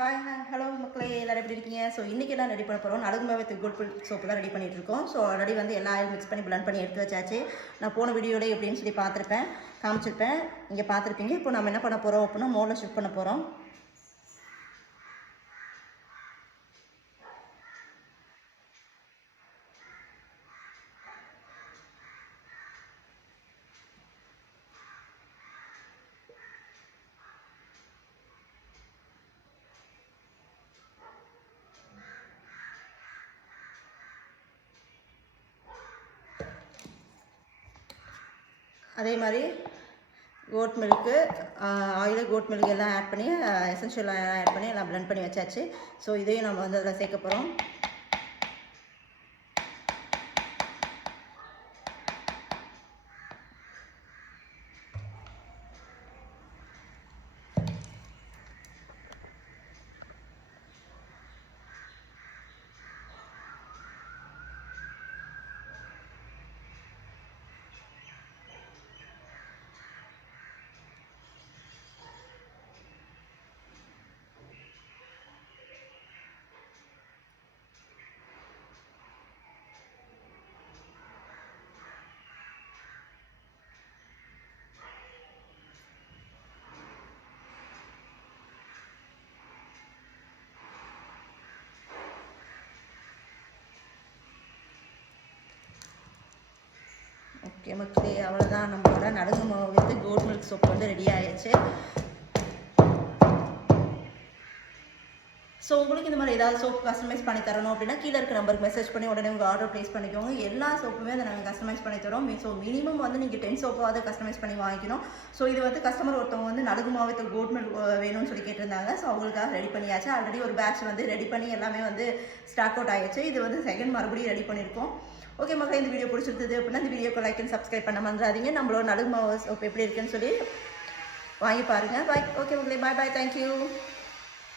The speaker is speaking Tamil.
ஹாய் ஹலோ மக்களே, எல்லோரும் எப்படி இருக்கீங்க? ஸோ இன்றைக்கி எல்லாம் ரெடி பண்ண போகிறோம். நலுங்குமாவே குட் சோப்பு தான் ரெடி பண்ணிகிட்ருக்கோம். ஸோ ஆல்ரெடி வந்து எல்லா ஆயில் மிக்ஸ் பண்ணி பிளண்ட் பண்ணி எடுத்து வச்சாச்சு. நான் போன வீடியோவில் எப்படின்னு சொல்லி காமிச்சிருப்பேன். இங்கே பார்த்துருப்பீங்க. இப்போ நம்ம என்ன பண்ண போகிறோம் அப்படின்னா மோல்டில் ஷிஃப்ட் பண்ண போகிறோம். அதே மாதிரி goat milk oil goat milk எல்லாம் ஆட் பண்ணி எசென்ஷியல் ஆட் பண்ணி எல்லாம் பிளெண்ட் பண்ணி வச்சாச்சு. ஸோ இதையும் நம்ம வந்து அதில் சேர்க்க போகிறோம். ஓகே மக்களே, அவ்வளோதான். நம்மளோட நலுங்கு மாவு வந்து கோட் மில்க் சோப் வந்து ரெடி ஆயிடுச்சு. ஸோ உங்களுக்கு இந்த மாதிரி ஏதாவது சோப் கஸ்டமைஸ் பண்ணி தரணும் அப்படின்னா கீழே இருக்க நம்பருக்கு மெசேஜ் பண்ணி உடனே உங்கள் ஆர்டர் ப்ளேஸ் பண்ணிக்கோங்க. எல்லா சோப்புமே அதை நாங்கள் கஸ்டமைஸ் பண்ணி தரோம். ஸோ மினிமம் வந்து நீங்கள் 10 சோப்பாவது கஸ்டமைஸ் பண்ணி வாங்கிக்கணும். ஸோ இது வந்து கஸ்டமர் ஒருத்தவங்க வந்து நலுங்கு மாவு கோட் மில்க் வேணும்னு சொல்லி கேட்டிருந்தாங்க. ஸோ அவங்களுக்காக ரெடி பண்ணியாச்சு. ஆல்ரெடி ஒரு பேட்ச் வந்து ரெடி பண்ணி எல்லாமே வந்து ஸ்டாக் அவுட் ஆகிடுச்சு. இது வந்து செகண்ட் மறுபடியும் ரெடி பண்ணியிருக்கோம். ஓகே மக்களே, இந்த வீடியோ பிடிச்சிருந்தது அப்படின்னா இந்த வீடியோக்கு லைக் அண்ட் சப்ஸ்கிரைப் பண்ண மறந்துடாதீங்க. நம்மளோட நலுங்கு மாவு சோப் எப்படி இருக்குன்னு சொல்லி வாங்கி பாருங்கள். பாய். ஓகே மக்களே, பாய் பாய், தேங்க்யூ.